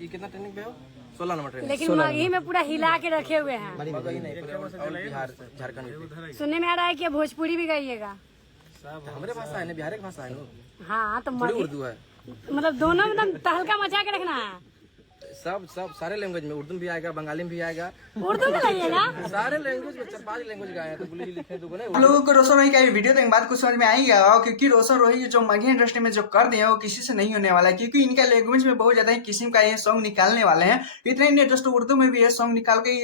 ये कितना ट्रेनिंग पे हो? 16 नंबर ट्रेनिंग। लेकिन मगही में पूरा हिला के रखे हुए हैं। मगही नहीं, पूरे बिहार झारखंड। सुनने में आ रहा है कि भोजपुरी भी गाइएगा। हमारे भाषा है ना, बिहार की भाषा है ना। हाँ तो थोड़ी उर्दू है। मतलब दोनों एकदम तहलका मचा के रखना है। सब सारे लैंग्वेज में, उर्दू में भी आएगा, बंगाली में भी आएगा, उर्दू में गाइएगा। सारे लैंग्वेज में 4-5 लैंग्वेज गाए हैं। तो बोलिए लिखने तो बने। आप लोगों को रोशन रोही का ये वीडियो तो एक बात कुछ समझ में आ ही गया होगा, क्योंकि रोशन रोही जो मगही इंडस्ट्री में जो कर दिए हैं वो किसी से नहीं होने वाला है, क्योंकि इनका लैंग्वेज में बहुत ज्यादा किस्म का ये सॉन्ग निकालने वाले हैं। इतने नहीं, जस्ट उर्दू में भी ये सॉन्ग निकाल के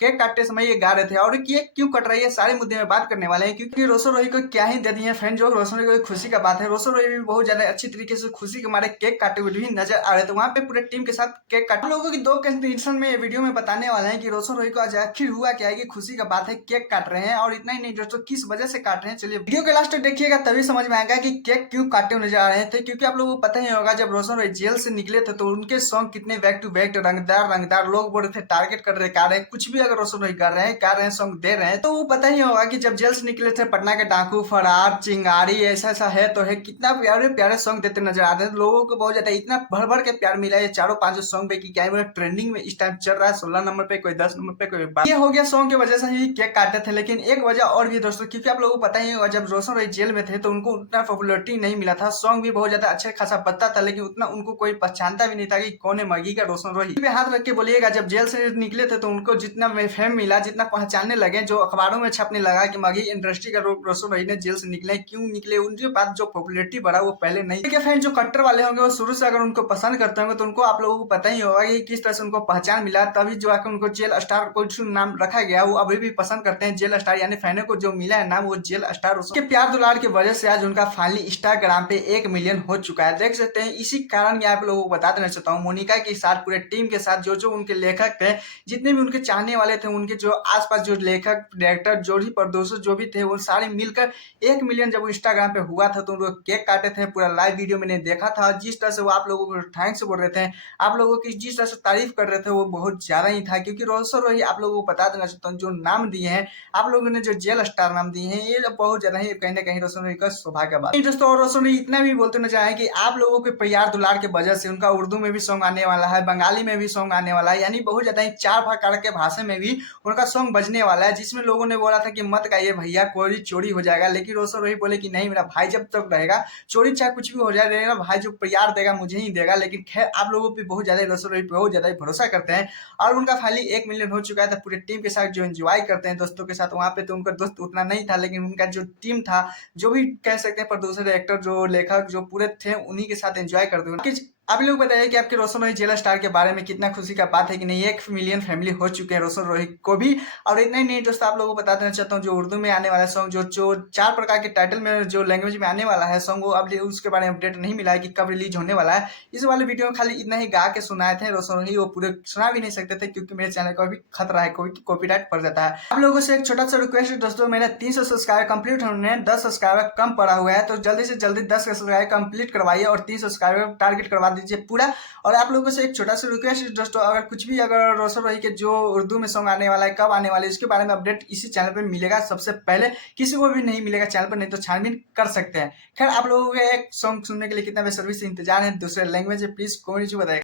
केक काटते समय ये गा रहे थे। और केक क्यों कट रही है, सारे मुद्दे में बात करने वाले हैं, क्योंकि रोशन रोही को क्या ही दे दिए फ्रेंड। जो रोशन रोही को खुशी का बात है, रोशन रोही भी बहुत ज्यादा अच्छी तरीके से खुशी के मारे केक काटे हुए भी नजर आ रहे थे। वहां पे पूरे टीम के साथ केक काटे। लोगों की 2 कंडीशन में ये वीडियो में बताने वाले हैं कि रोशन रोही को आज आखिर हुआ क्या है कि खुशी का बात है, केक काट रहे हैं। और इतना ही नहीं दोस्तों, किस वजह से काट रहे हैं, चलिए वीडियो के लास्ट तक देखिएगा, तभी समझ में आएगा कि केक क्यों काटे हुए नजर आ रहे थे। क्योंकि आप लोगों को पता ही होगा, जब रोशन रोही जेल से निकले थे तो उनके सॉन्ग कितने बैक टू बैक रंगदार लोग बोल रहे थे, टारगेट कर रहे, गा रहे हैं कुछ भी। अगर रोशन रोही गा रहे हैं सॉन्ग दे रहे हैं, तो वो पता ही होगा कि जब जेल से निकले थे, पटना के डाकू, फरार, चिंगारी, ऐसा है तो है, कितना प्यारे प्यारे सॉन्ग देते नजर आते हैं। लोगों को बहुत ज्यादा इतना भर के प्यार मिला है 4-5 सॉन्ग पे कि क्या ट्रेंडिंग में इस टाइम चल रहा है। 16 नंबर पे, कोई 10 नंबर पे, कोई 12। ये हो गया सॉन्ग की वजह से ही केक काटे थे। लेकिन एक वजह और भी दोस्तों, क्योंकि आप लोगों को पता ही होगा, जब रोशन रोही जेल में थे तो उनको उतना पॉपुलरिटी नहीं मिला था। सॉन्ग भी बहुत ज्यादा अच्छा खासा बनता था, लेकिन उतना उनको कोई पहचानता भी नहीं था कि कौन है मगही का रोशन रोही। पे हाथ रख के बोलिएगा, जब जेल से निकले थे तो उनको जितना फेम मिला, जितना पहचानने लगे, जो अखबारों में छपने लगा कि मगही इंडस्ट्री का रोशन रोही ने जेल से निकले, क्यों निकले, उनके पास जो पॉपुलरिटी बढ़ा वो पहले नहीं। देखिए फैन जो कट्टर वाले होंगे वो शुरू से अगर उनको पसंद करते होंगे तो उनको आप लोगों को पता ही होगा कि किस तरह से उनको पहचान मिला। तभी जो आकर उनको जेल स्टार को नाम रखा गया, वो अभी भी पसंद करते हैं जेल स्टार। यानी फैनों को जो मिला है नाम वो जेल स्टार। उसके प्यार दुलार की वजह से आज उनका फाइनली इंस्टाग्राम पे 1 मिलियन हो चुका है, देख सकते हैं। इसी कारण आप लोगों को बता देना चाहता हूँ, मोनिका के साथ पूरे टीम के साथ जो उनके लेखक थे, जितने भी उनके चाहने वाले थे, उनके जो आसपास जो लेखक, डायरेक्टर, जो भी प्रोड्यूसर जो भी थे, वो सारे मिलकर 1 मिलियन जब इंस्टाग्राम पे हुआ था तो उन लोग केक काटे थे। पूरा लाइव वीडियो मैंने देखा था। जिस तरह से वो आप लोगों को थैंक्स बोल रहे थे, आप लोगों की जिस तरह से तारीफ कर रहे थे, वो बहुत ज्यादा ही था। क्योंकि रोशन रोही आप लोगों को बता देना चाहता हूँ, जो नाम दिए हैं आप लोगों ने, जो जेल स्टार नाम दिए हैं, ये बहुत ज्यादा ही कहीं ना कहीं रोशन रोही का सौभाग्य का बात है दोस्तों। और रोशन रोही इतना भी बोलते न चाहे कि आप लोगों के प्यार दुलार के वजह से उनका उर्दू में भी सॉन्ग आने वाला है, बंगाली में भी सॉन्ग आने वाला है, यानी बहुत ज्यादा ही 4 प्रकार के भाषा में भी उनका सॉन्ग बजने वाला है। जिसमें लोगों ने बोला था कि मत गाइए भैया, कोई चोरी हो जाएगा। लेकिन रोशन रोही बोले कि नहीं, मेरा भाई जब तक रहेगा, चोरी चाहे कुछ भी हो जाए, मेरा भाई जो प्यार देगा मुझे ही देगा। लेकिन खैर आप लोगों पे बहुत ज्यादा रोशन रोही बहुत ज्यादा भरोसा करते हैं। और उनका फाइनली 1 मिलियन हो चुका है। तो पूरे टीम के साथ जो एंजॉय करते हैं दोस्तों के साथ, वहां पे तो उनका दोस्त उतना नहीं था, लेकिन उनका जो टीम था, जो भी कह सकते हैं प्रोड्यूसर, एक्टर, जो लेखक, जो पूरे थे, उन्हीं के साथ एंजॉय करते हुए। आप लोग बताइए कि आपके रोशन रोही जेल स्टार के बारे में कितना खुशी का बात है कि नहीं, 1 मिलियन फैमिली हो चुके हैं रोशन रोही को भी। और इतना ही नहीं दोस्तों, आप लोगों को बता देना चाहता हूँ, जो उर्दू में आने वाला सॉन्ग, जो 4 प्रकार के टाइटल में जो लैंग्वेज में आने वाला है सॉन्ग, वो अब उसके बारे में अपडेट नहीं मिला है कि कब रिलीज होने वाला है। इस वाले वीडियो में खाली इतना ही गा के सुनाए थे रोशन रोही, वो पूरे सुना भी नहीं सकते थे, क्योंकि मेरे चैनल को भी खतरा है, कॉपीराइट पड़ जाता है। आप लोगों से एक छोटा सा रिक्वेस्ट है दोस्तों, मेरा 300 सब्सक्राइबर कंप्लीट होने, 10 सब्सक्राइबर कम पड़ा हुआ है, तो जल्दी से जल्दी 10 सब्सक्राइबर कंप्लीट करवाइए और 300 सब्सक्राइबर टारगेट करवा दीजिए पूरा। और आप लोगों से एक छोटा सा रिक्वेस्ट है दोस्तों, अगर कुछ भी, अगर रोशन रोही के जो उर्दू में सॉन्ग आने वाला है, कब आने वाला है, इसके बारे में अपडेट इसी चैनल पे मिलेगा सबसे पहले। किसी को भी नहीं मिलेगा चैनल पर, नहीं तो छानबीन कर सकते हैं। खैर आप लोगों को एक सॉन्ग सुनने के लिए कितना बेसब्री से इंतजार है दूसरे लैंग्वेज है, प्लीज कमेंट बताइए।